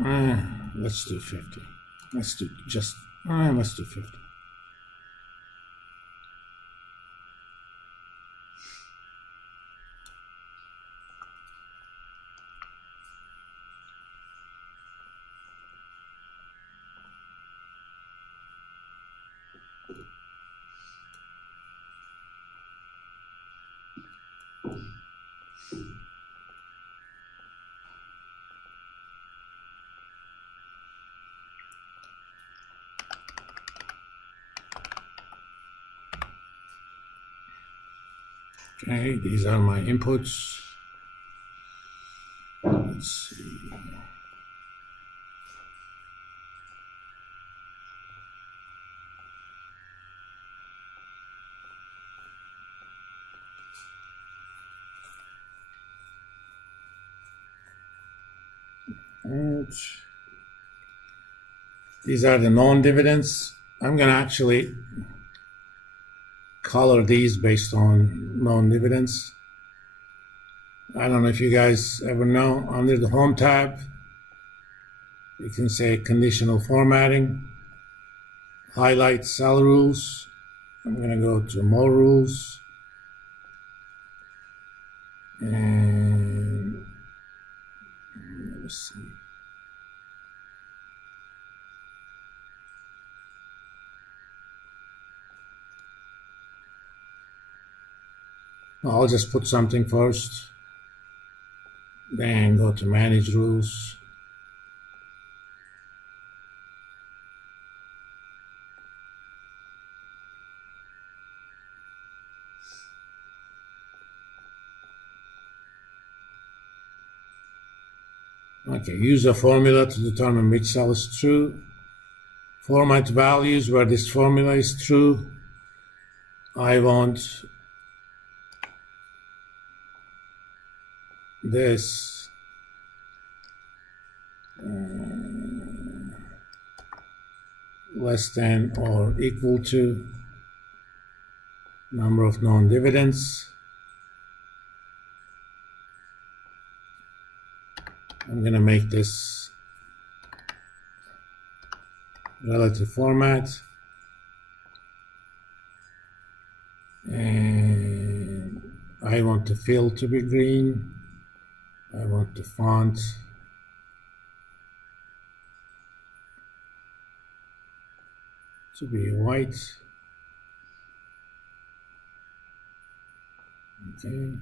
Let's do 50. Let's do 50. Okay, these are my inputs. Let's see. And these are the known dividends. I'm going to actually color these based on known dividends. I don't know if you guys ever know, under the Home tab, you can say conditional formatting, highlight cell rules. I'm going to go to more rules. And let's see. I'll just put something first, then go to manage rules. Okay, use a formula to determine which cell is true. Format values where this formula is true. I want this less than or equal to number of known dividends. I'm going to make this relative format, and I want the fill to be green. I want the font to be white. Okay.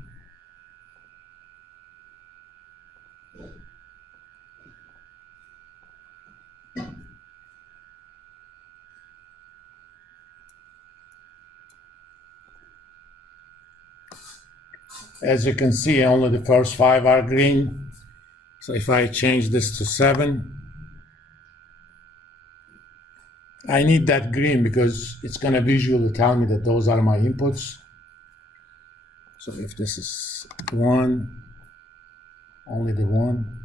As you can see, only the first 5 are green. So if I change this to 7, I need that green because it's going to visually tell me that those are my inputs. So if this is 1, only the 1.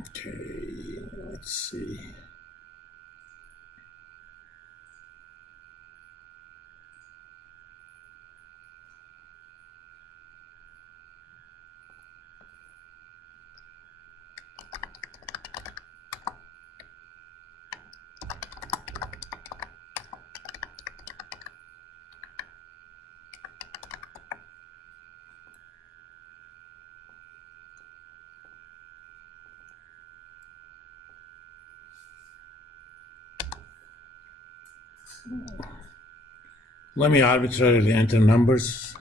Okay, let's see. Let me arbitrarily enter numbers.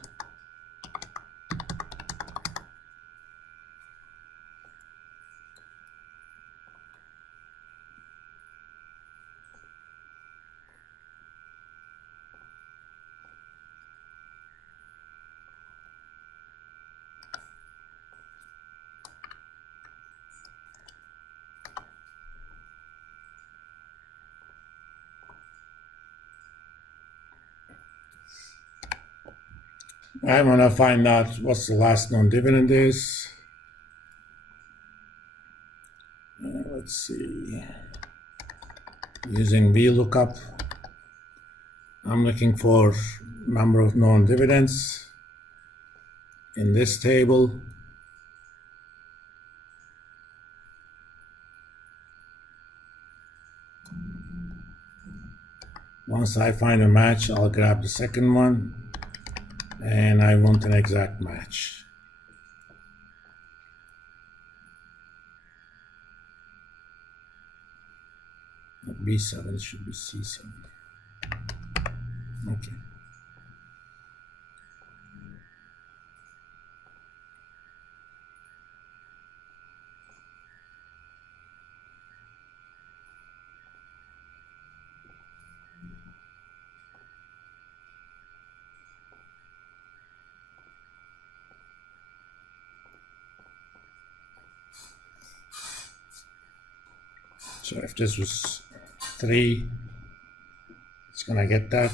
I want to find out what's the last known dividend is. Let's see. Using VLOOKUP. I'm looking for number of known dividends in this table. Once I find a match, I'll grab the second one, and I want an exact match. B7 should be C7. Okay. So if this was 3, it's gonna get that.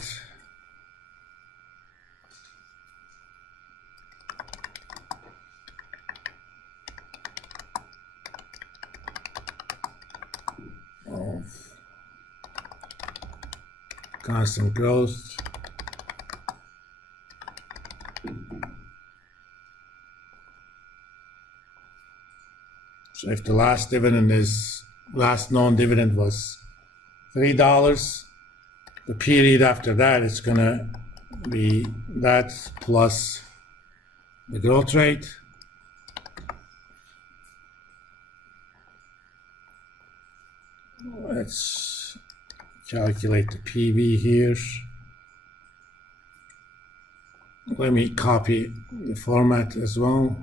Of constant growth. So if the last known dividend was $3, the period after that is gonna be that plus the growth rate. Let's calculate the PV here. Let me copy the format as well,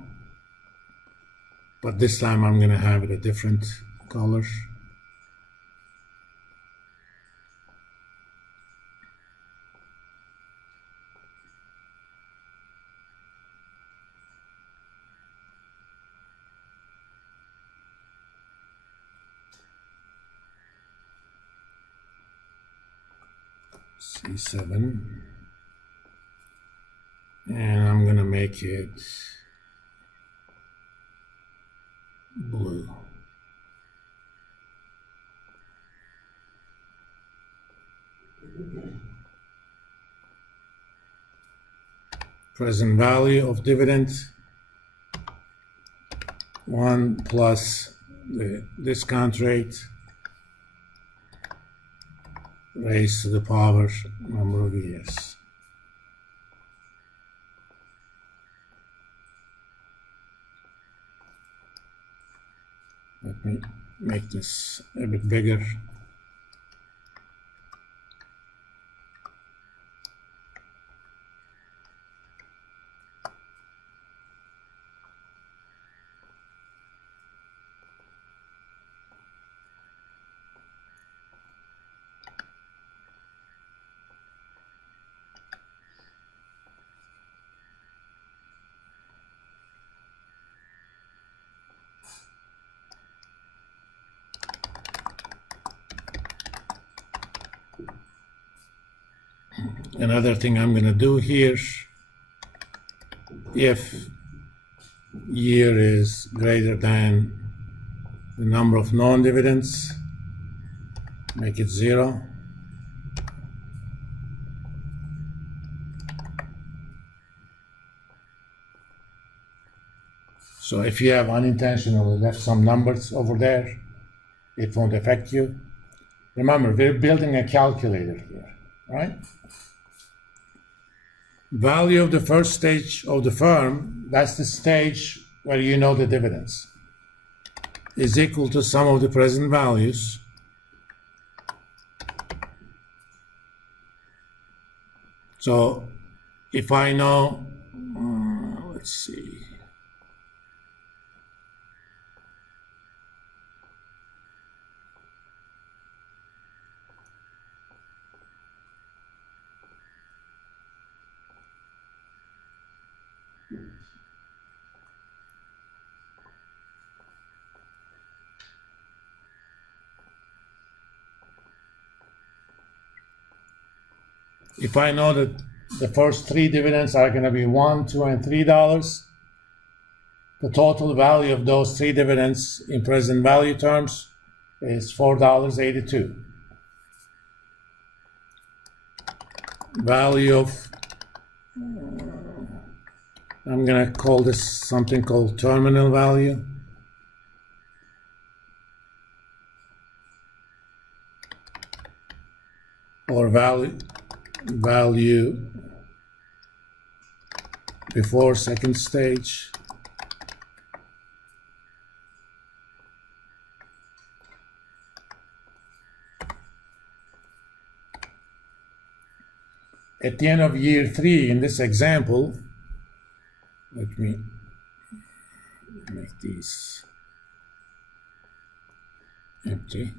but this time I'm gonna have it a different color. C7, and I'm gonna make it blue. Present value of dividend 1 plus the discount rate raised to the power number of years. Let me make this a bit bigger. Another thing I'm going to do here, if year is greater than the number of known dividends, make it 0. So if you have unintentionally left some numbers over there, it won't affect you. Remember, we're building a calculator here, right? Value of the first stage of the firm, that's the stage where you know the dividends, is equal to sum of the present values so if I know, let's see, if I know that the first 3 dividends are going to be $1, $2, and $3, the total value of those 3 dividends in present value terms is $4.82. value of, I'm gonna call this something called terminal value. Or value before second stage. At the end of year 3, in this example, let me make these empty.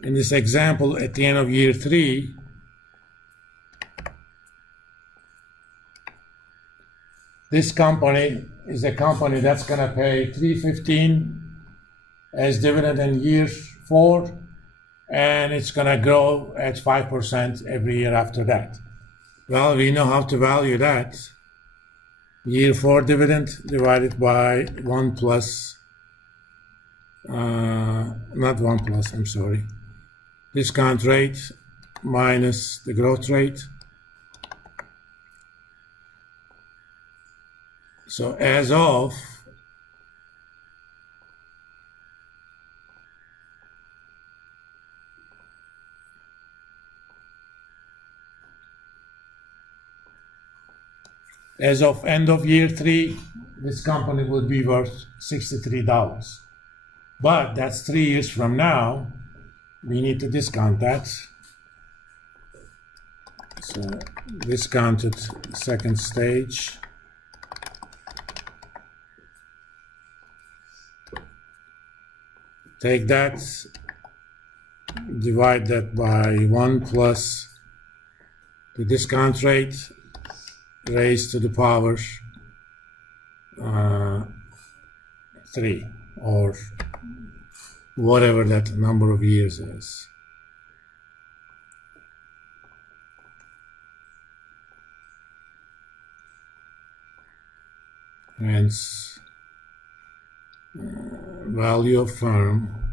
In this example, at the end of year 3, this company is a company that's going to pay $3.15 as dividend in year 4, and it's going to grow at 5% every year after that. Well, we know how to value that. Year 4 dividend divided by 1 plus, not 1 plus, I'm sorry, discount rate minus the growth rate. So as of end of year 3, this company will be worth $63. But that's 3 years from now. We need to discount that. So discounted second stage. Take that, divide that by 1 plus the discount rate raised to the power 3, or whatever that number of years is. Hence, value of firm